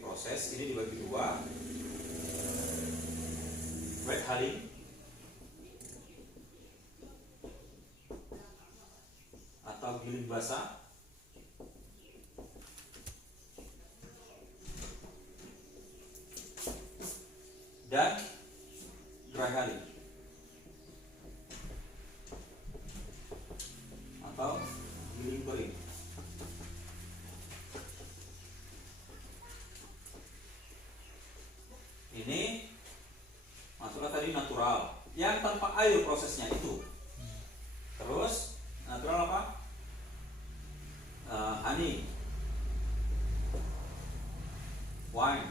proses ini dibagi dua, wet hulling atau giling basah dan dry hulling atau giling kering. Ini masuklah tadi natural, yang tanpa air prosesnya itu. Terus natural apa? Honey, wine.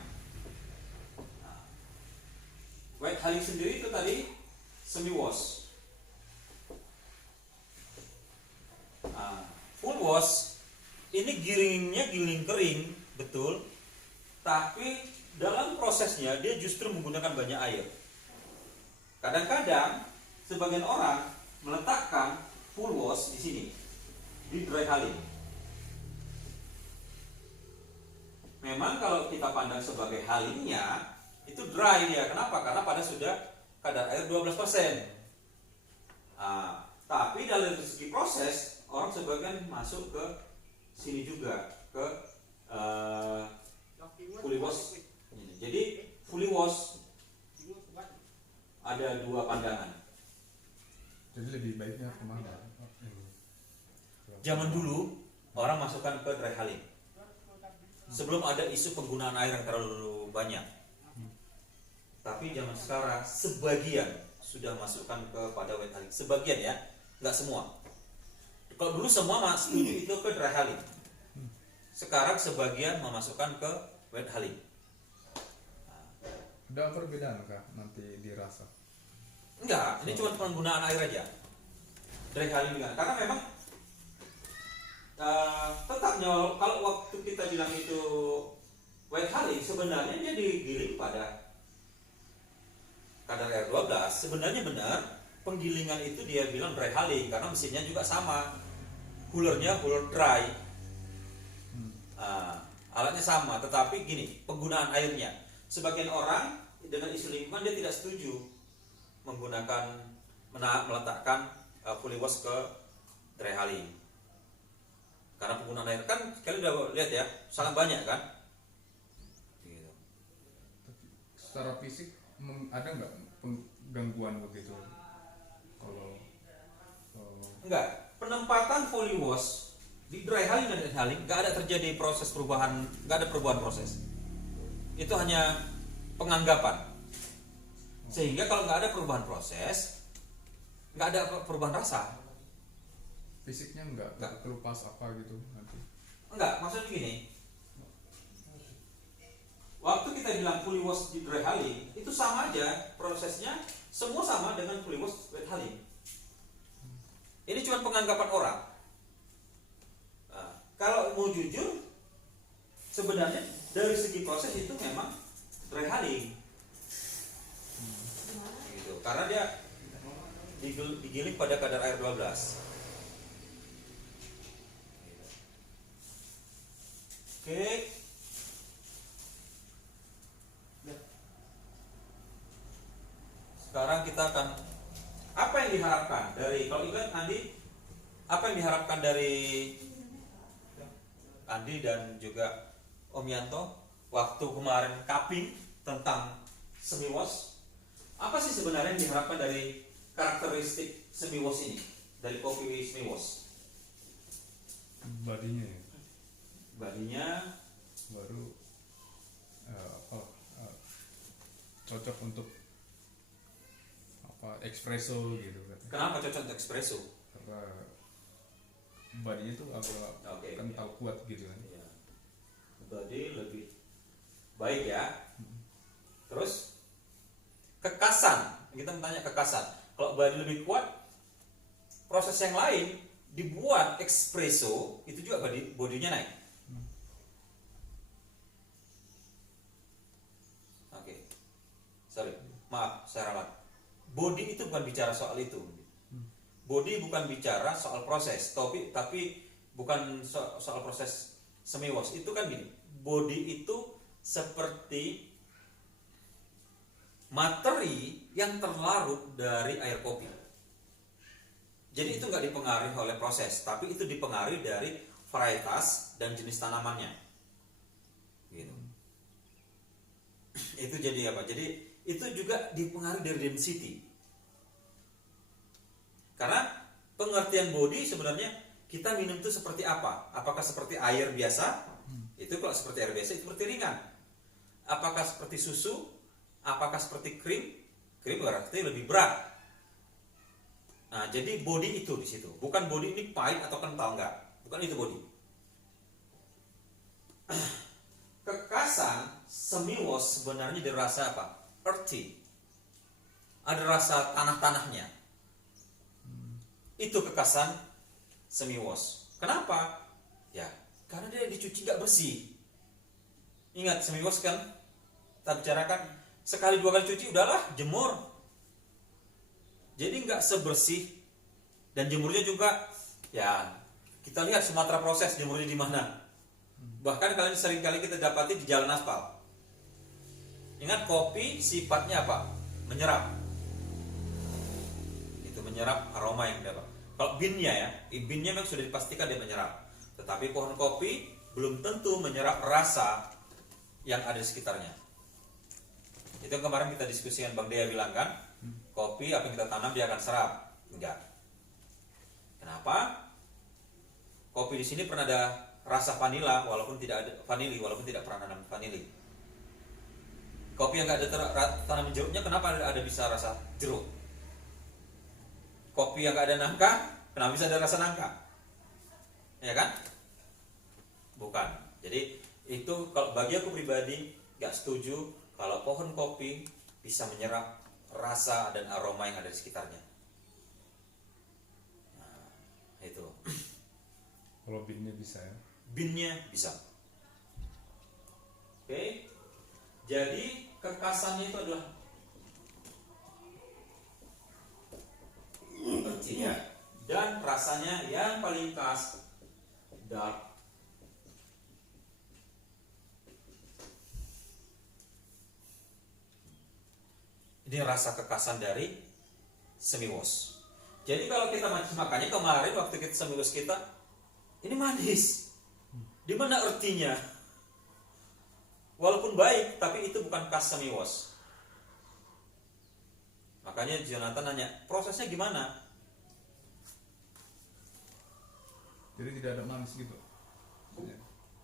Wet hulling sendiri itu tadi semi wash. Full wash ini giringnya giling kering, betul. Tapi dalam prosesnya dia justru menggunakan banyak air. Kadang-kadang sebagian orang meletakkan full wash di sini, di dry hulling. Memang kalau kita pandang sebagai hullingnya itu dry dia. Kenapa? Karena pada sudah kadar air 12%. Tapi dalam segi proses orang sebagian masuk ke sini juga, ke fully wash. Jadi fully wash ada dua pandangan. Jadi lebih baiknya kemana? Zaman dulu orang masukkan ke dry hulling sebelum ada isu penggunaan air yang terlalu banyak. Tapi zaman sekarang sebagian sudah masukkan kepada wet hulling. Sebagian ya, nggak semua. Kalau dulu semua setuju itu ke dry hulling. Sekarang sebagian memasukkan ke wet hulling. Ada perbedaan kah nanti dirasa? Enggak, ini cuma penggunaan air aja. Dry hulling juga. Karena memang tetap nyol. Kalau waktu kita bilang itu wet hulling, sebenarnya dia digiling pada kadar air 12. Sebenarnya benar, penggilingan itu dia bilang dry hulling karena mesinnya juga sama. Coolernya cooler dry. Alatnya sama, tetapi gini, penggunaan airnya. Sebagian orang dengan isu lingkungan dia tidak setuju meletakkan fully wash ke dry hulling. Karena penggunaan air kan kalian udah lihat ya, sangat banyak kan? Gitu. Secara fisik ada nggak gangguan begitu? Kalau enggak, penempatan fully wash di dry hulling dan wet hulling nggak ada terjadi proses perubahan, nggak ada perubahan proses. Itu hanya penganggapan. Sehingga kalau nggak ada perubahan proses, nggak ada perubahan rasa. fisiknya nggak kelupas apa gitu nanti? Enggak, maksudnya gini. Waktu kita bilang fully wash di dry hulling, itu sama aja prosesnya, semua sama dengan fully wash wet hulling. Ini cuma penganggapan orang. Kalau mau jujur, sebenarnya dari segi proses itu memang dry hulling. Gitu. Karena dia digiling pada kadar air 12. Oke. Sekarang kita akan, apa yang diharapkan dari, kalau ingat Andi, apa yang diharapkan dari Andi dan juga Om Yanto waktu kemarin cupping tentang semi wash? Apa sih sebenarnya yang diharapkan dari karakteristik semi wash ini, dari kopi semi wash? Badinya ya? Badinya baru cocok untuk espresso gitu kan? Kenapa cocok untuk espresso? Karena badinya tuh agak kental kuat gitu kan? Ya. Badi lebih baik ya. Terus kekasan, kita bertanya kekasan. Kalau badi lebih kuat, proses yang lain dibuat espresso itu juga bodinya naik. Sorry, maaf, saya ralat. Body itu bukan bicara soal itu. Body bukan bicara soal proses, tapi bukan soal proses semi wash itu kan gini, body itu seperti materi yang terlarut dari air kopi. Jadi itu nggak dipengaruhi oleh proses, tapi itu dipengaruhi dari varietas dan jenis tanamannya. Gitu. Itu jadi apa? Jadi itu juga dipengaruhi dari density. Karena pengertian body sebenarnya kita minum itu seperti apa? Apakah seperti air biasa? Itu kalau seperti air biasa itu seperti ringan. Apakah seperti susu? Apakah seperti krim? Krim berarti lebih berat. Nah, jadi body itu di situ. Bukan body ini pahit atau kental, enggak. Bukan itu body. Kekasan semi wash sebenarnya dirasa apa? Earthy. Ada rasa tanah-tanahnya. Itu kekasan semi wash. Kenapa? Ya, karena dia dicuci nggak bersih. Ingat semi wash kan? Kita bicarakan sekali 2 kali cuci udahlah jemur. Jadi nggak sebersih dan jemurnya juga ya kita lihat Sumatera proses jemurnya di mana. Bahkan kalian sering kali kita dapati di jalan aspal. Ingat kopi sifatnya apa? Menyerap. Itu menyerap aroma yang dapat. Kalau binnya ya, binnya memang sudah dipastikan dia menyerap. Tetapi pohon kopi belum tentu menyerap rasa yang ada di sekitarnya. Itu yang kemarin kita diskusikan Bang Dea bilang kan, kopi apa yang kita tanam dia akan serap. Enggak. Kenapa? Kopi di sini pernah ada rasa vanila walaupun tidak ada vanili, walaupun tidak pernah tanam vanili. Kopi yang nggak ada tanam jeruknya, kenapa ada bisa rasa jeruk? Kopi yang nggak ada nangka, kenapa bisa ada rasa nangka? Ya kan? Bukan. Jadi itu kalau bagi aku pribadi nggak setuju kalau pohon kopi bisa menyerap rasa dan aroma yang ada di sekitarnya. Nah, itu. Kalau binnya bisa ya. Binnya bisa. Oke. Jadi kekasannya itu adalah ya, dan rasanya yang paling khas dark. Ini rasa kekasan dari semi wash. Jadi kalau kita makanya kemarin waktu kita semi wash kita ini manis. Di mana artinya? Walaupun baik, tapi itu bukan khas semi wash. Makanya Jonathan nanya, prosesnya gimana? Jadi tidak ada manis gitu.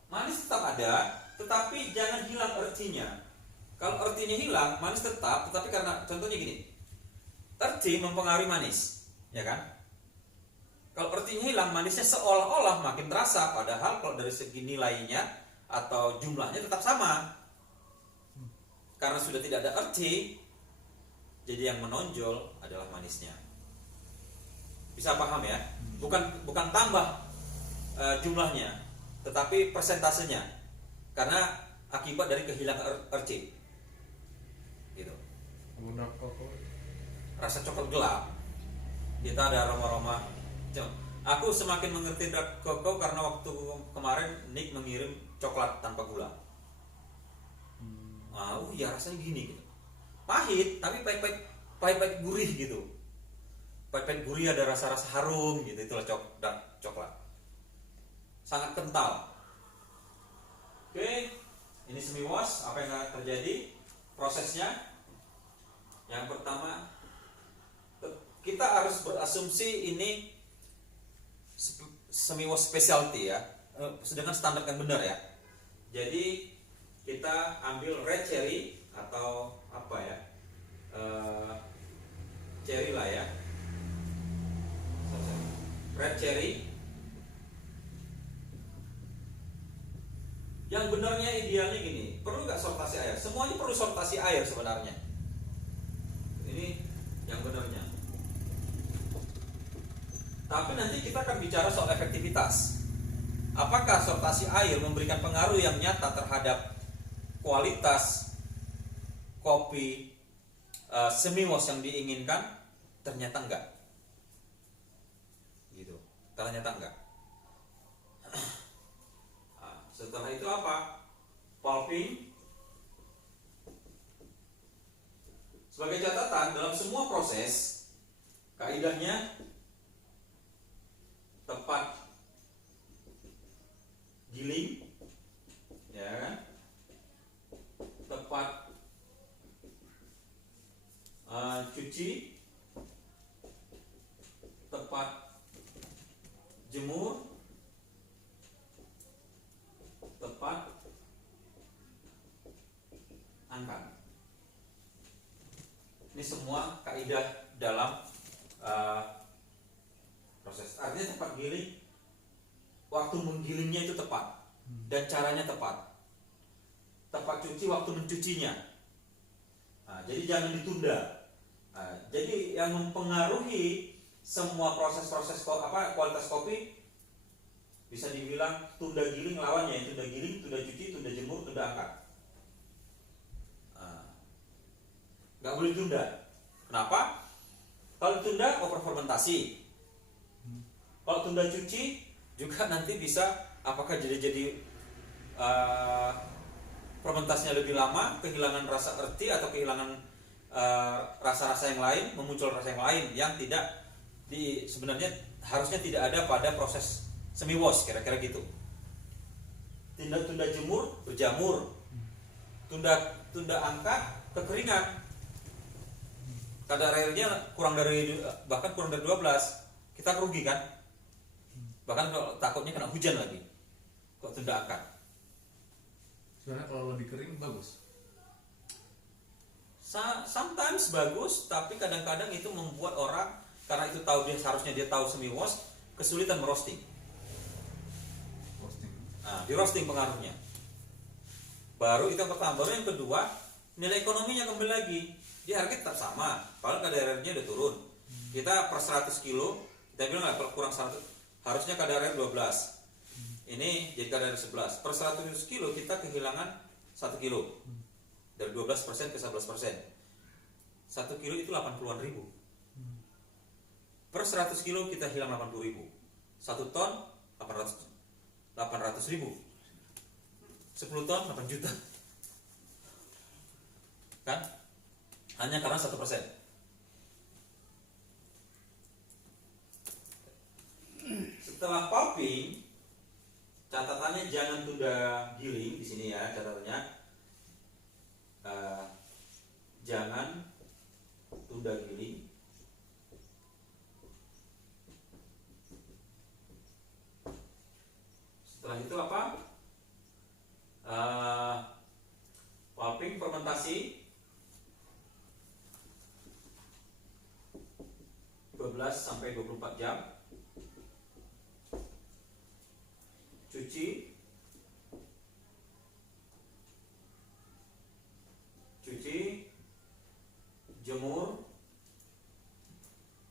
Manis tetap ada, tetapi jangan hilang artinya. Kalau artinya hilang, manis tetap, tetapi karena contohnya gini, arti mempengaruhi manis, ya kan? Kalau artinya hilang, manisnya seolah-olah makin terasa, padahal kalau dari segi nilainya atau jumlahnya tetap sama. Karena sudah tidak ada arti, jadi yang menonjol adalah manisnya. Bisa paham ya? Bukan tambah jumlahnya, tetapi persentasenya. Karena akibat dari kehilangan arti. Gitu. Rasa coklat gelap. Kita ada aroma-aroma. Aku semakin mengerti dark cocoa karena waktu kemarin Nick mengirim coklat tanpa gula. Oh iya rasanya gini gitu. Pahit tapi pahit gurih gitu. Pahit gurih ada rasa-rasa harum gitu, itulah dark coklat. Sangat kental. Oke, ini semi wash. Apa yang akan terjadi? Prosesnya yang pertama kita harus berasumsi ini semi wash specialty ya, sedangkan standar yang benar ya. Jadi kita ambil red cherry atau apa ya, cherry lah ya, red cherry. Yang benarnya idealnya gini, perlu nggak sortasi air? Semuanya perlu sortasi air sebenarnya. Ini yang benarnya. Tapi nanti kita akan bicara soal efektivitas. Apakah sortasi air memberikan pengaruh yang nyata terhadap kualitas kopi semi wash yang diinginkan? Ternyata enggak. Gitu. Ternyata enggak. giling, ya kan? Tepat cuci, tepat jemur, tepat angkat. Ini semua kaidah dalam proses. Artinya tepat giling, waktu menggilingnya itu tepat dan caranya tepat. Tepat cuci, waktu mencucinya. Nah, jadi jangan ditunda. Nah, jadi yang mempengaruhi semua proses-proses kualitas kopi bisa dibilang tunda giling lawannya, tunda giling, tunda cuci, tunda jemur, tunda angkat. Nggak boleh tunda. Kenapa? Kalau tunda overfermentasi. Kalau tunda cuci juga nanti bisa apakah jadi fermentasinya lebih lama, kehilangan rasa earthy atau kehilangan rasa-rasa yang lain, memuncul rasa yang lain yang tidak sebenarnya harusnya tidak ada pada proses semi wash, kira-kira gitu. Tunda jemur, berjamur. Tunda angkat, kekeringan. Kadar airnya bahkan kurang dari 12, kita rugi kan? Bahkan kalau takutnya kena hujan lagi. Kok tunda angkat? Sebenarnya kalau lebih kering bagus. Sometimes bagus, tapi kadang-kadang itu membuat orang, karena itu seharusnya dia tahu semi wash, kesulitan merosting. Nah, di roasting pengaruhnya. Baru itu yang pertama. Baru yang kedua, nilai ekonominya kembali lagi. Dia harga tetap sama, padahal kadar airnya udah turun. Kita per 100 kilo, kita bilang kalau kurang 100, harusnya kadar air 12. Ini jadi kadar air 11. Per 100 kilo kita kehilangan 1 kilo. Dari 12% ke 11%. 1 kilo itu 80-an ribu. Per 100 kilo kita hilang 80 ribu. 1 ton 800 ribu. 10 ton 8 juta. Kan? Hanya karena 1%. Setelah pulping, catatannya jangan tunda giling di sini ya, catatannya jangan tunda giling. Setelah itu apa? Pulping, fermentasi 12 sampai 24 jam. Cuci, jemur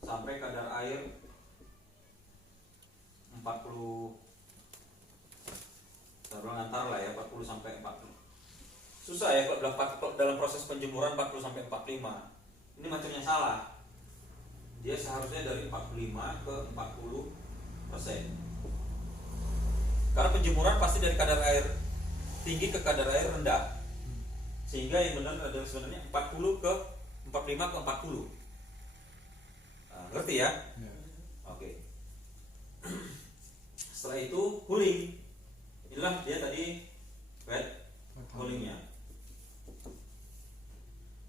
sampai kadar air 40, terulang antar lah ya, 40 sampai 40. Susah ya kalau dalam proses penjemuran 40 sampai 45. Ini macamnya salah. Dia seharusnya dari 45 ke 40%. Karena penjemuran pasti dari kadar air tinggi ke kadar air rendah. Sehingga yang benar adalah sebenarnya 40 ke 45 ke 40. Nah, ngerti ya? Oke. Setelah itu cooling. Inilah dia tadi wet coolingnya.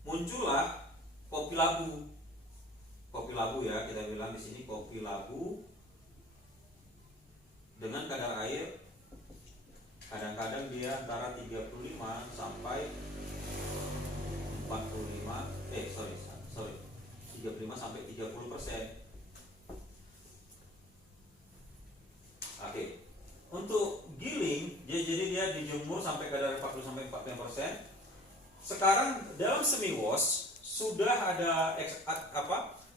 Muncullah kopi labu. Kopi labu ya, kita bilang di sini kopi labu dengan kadar air kadang-kadang dia antara 35 sampai 45 35 sampai 30%. Oke. Untuk giling, jadi dia dijemur sampai kadar 40 sampai 45%. Sekarang dalam semi wash sudah ada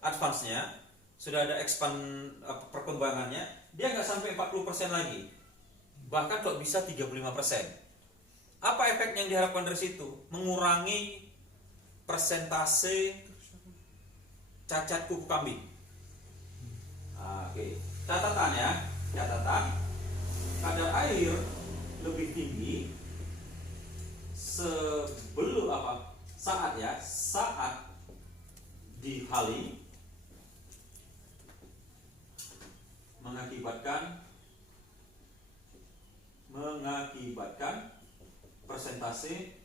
advance-nya, sudah ada expand perkembangannya, dia nggak sampai 40% lagi. Bahkan kalau bisa 35%. Apa efek yang diharapkan dari situ? Mengurangi persentase cacat kuku kambing. Oke. Catatan kadar air lebih tinggi saat dihaling mengakibatkan mengakibatkan persentase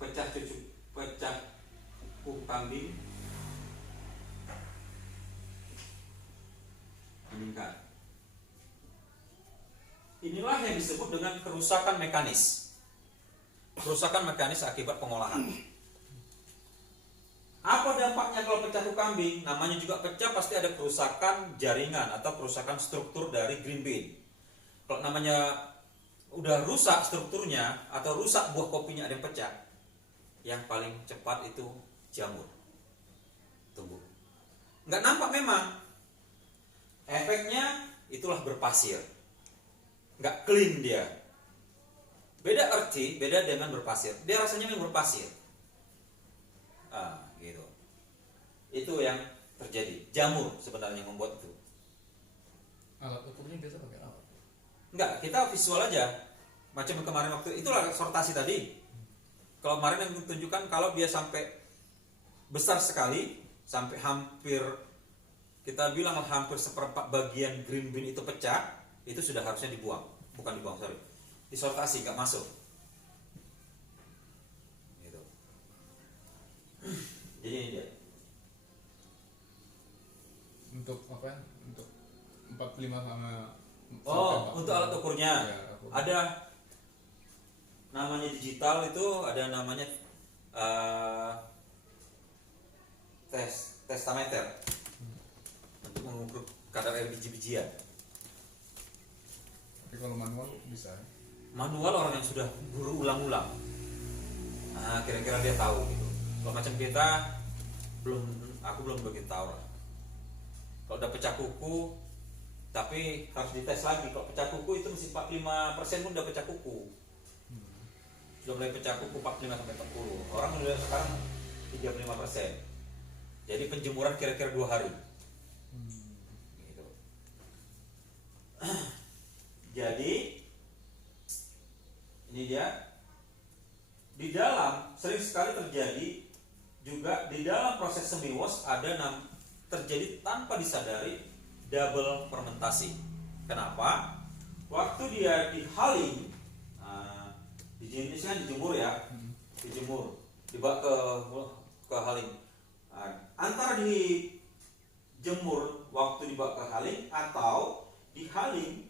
pecah kuku kambing meningkat. Inilah yang disebut dengan kerusakan mekanis. Kerusakan mekanis akibat pengolahan. Apa dampaknya kalau pecah kuku kambing? Namanya juga pecah, pasti ada kerusakan jaringan atau kerusakan struktur dari green bean. Kalau namanya udah rusak strukturnya atau rusak buah kopinya ada yang pecah, yang paling cepat itu jamur tumbuh. Nggak nampak memang. Efeknya itulah berpasir. Nggak clean dia. Beda arti, beda dengan berpasir. Dia rasanya memang berpasir. Gitu. Itu yang terjadi. Jamur sebenarnya yang membuat itu. Alat ukurnya biasa pakai apa? Enggak, kita visual aja. Macam kemarin waktu itulah sortasi tadi. Kalau kemarin yang tunjukkan kalau dia sampai besar sekali, sampai hampir kita bilang hampir seperempat bagian green bean itu pecah, itu sudah harusnya dibuang. Bukan dibuang, sorry. Disortasi, nggak masuk. Gitu. Jadi ini dia. Untuk apa ya? Untuk 45 sama untuk alat ukurnya. Ya, ada namanya digital, itu ada namanya testameter untuk mengukur kadar air biji-bijian. Tapi kalau manual bisa. Manual orang yang sudah guru ulang-ulang, kira-kira dia tahu gitu. Kalau macam kita aku belum begitu tahu lah. Kalau udah pecah kuku, tapi harus dites lagi. Kalau pecah kuku itu mesti 45% pun udah pecah kuku. Sudah mulai pecah kuku 45-40. Orang udah sekarang 35%. Jadi penjemuran kira-kira 2 hari. Gitu. Jadi ini dia. Di dalam sering sekali terjadi juga di dalam proses semiwos ada terjadi tanpa disadari double fermentasi. Kenapa? Waktu dia dihaling, di jenis kan dijemur ya, dijemur, dibawa ke haling. Antara dijemur waktu dibawa ke haling atau dihaling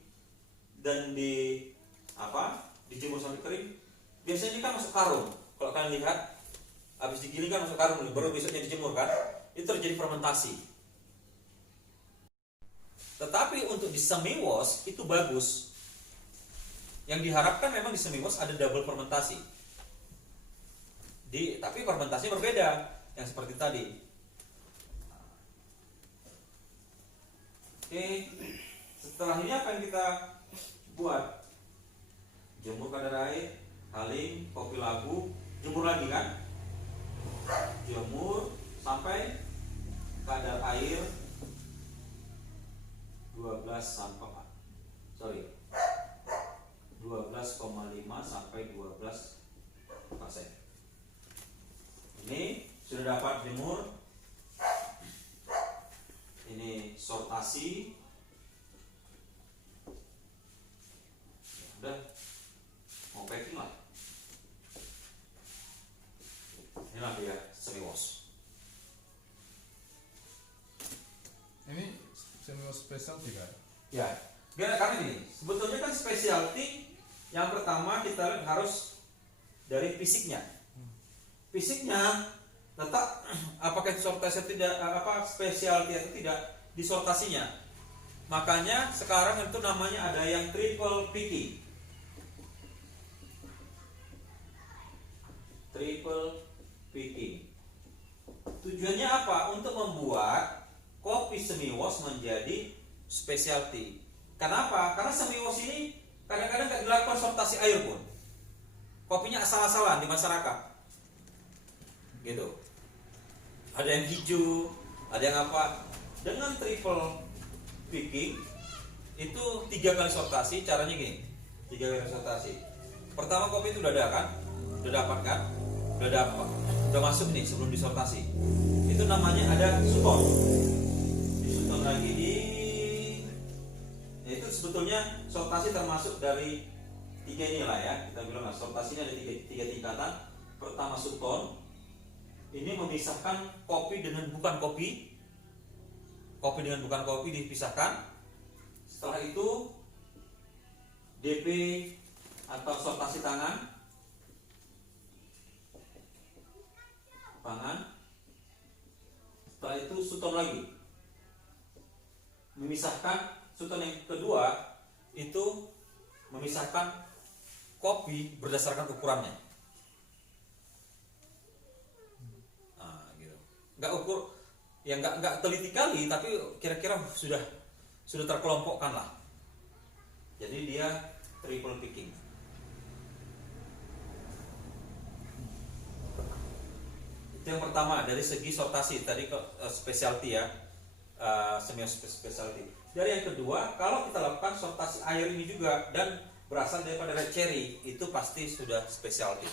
dan dijemur sampai kering, biasanya kan masuk karung. Kalau kalian lihat, habis digiling kan masuk karung, baru besoknya dijemur kan, itu terjadi fermentasi. Tetapi untuk di semi-wash itu bagus. Yang diharapkan memang di semi-wash ada double fermentasi. Tapi fermentasinya berbeda, yang seperti tadi. Oke, setelah ini apa yang kita buat? Jemur kadar air, haling, kopi labu, jemur lagi kan? Jemur sampai kadar air 12,5 sampai 12%. Ini sudah dapat jemur. Ini sortasi. Udah mau packing lah. Inilah dia semi-wash. Ini semi-wash specialty kan? Ya, karena gini, sebetulnya kan specialty yang pertama kita lihat harus dari fisiknya. Fisiknya letak apakah sortasi tidak specialty atau tidak di sortasinya. Makanya sekarang itu namanya ada yang triple picking. Triple picking. Tujuannya apa? Untuk membuat kopi semi-wash menjadi specialty. Kenapa? Karena semi-wash ini kadang-kadang nggak dilakukan sortasi air pun. Kopinya asal-asalan di masyarakat. Gitu. Ada yang hijau, ada yang apa. Dengan triple picking itu 3 kali sortasi. Caranya gini, 3 kali sortasi. Pertama kopi itu udah ada kan, udah dapat kan, udah masuk nih sebelum disortasi. Itu namanya ada suton. Disuton lagi itu sebetulnya sortasi termasuk dari tiga inilah ya, kita bilang sortasi ini ada tiga tingkatan. Pertama subton, ini memisahkan kopi dengan bukan kopi, kopi dengan bukan kopi dipisahkan. Setelah itu DP atau sortasi tangan, setelah itu suton lagi, memisahkan. Suton yang kedua itu memisahkan kopi berdasarkan ukurannya. Nah, gitu. Nggak ukur, ya nggak teliti kali, tapi kira-kira sudah terkelompokkan lah. Jadi dia triple picking. Itu yang pertama dari segi sortasi tadi ke specialty ya, semi specialty. Dari yang kedua, kalau kita lakukan sortasi air ini juga dan berasal daripada red cherry, itu pasti sudah specialty.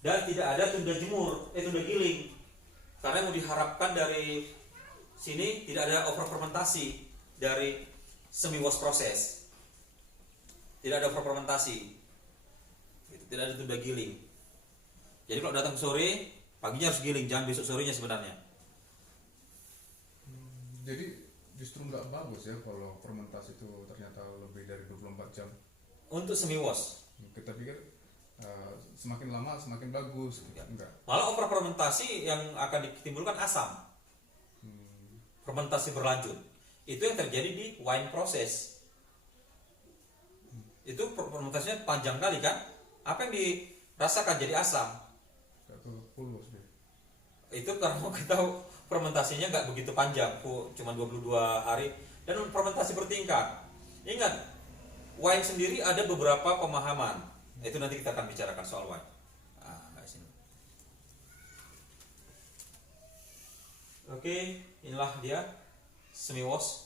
Dan tidak ada tunda jemur, tunda giling. Karena yang mau diharapkan dari sini tidak ada over fermentasi dari semi wash proses. Tidak ada over fermentasi. Tidak ada tunda giling. Jadi kalau datang sore, paginya harus giling, jangan besok sorenya sebenarnya. Jadi justru nggak bagus ya kalau fermentasi itu ternyata lebih dari 24 jam. Untuk semi wash. Kita pikir semakin lama semakin bagus. Enggak. Malah over fermentasi yang akan ditimbulkan asam. Fermentasi berlanjut. Itu yang terjadi di wine proses. Itu fermentasinya panjang kali kan? Apa yang dirasakan jadi asam? Itu karena kita fermentasinya nggak begitu panjang, cuma 22 hari, dan fermentasi bertingkat. Ingat, wine sendiri ada beberapa pemahaman. Itu nanti kita akan bicarakan soal wine. Sini. Oke, inilah dia semi wash.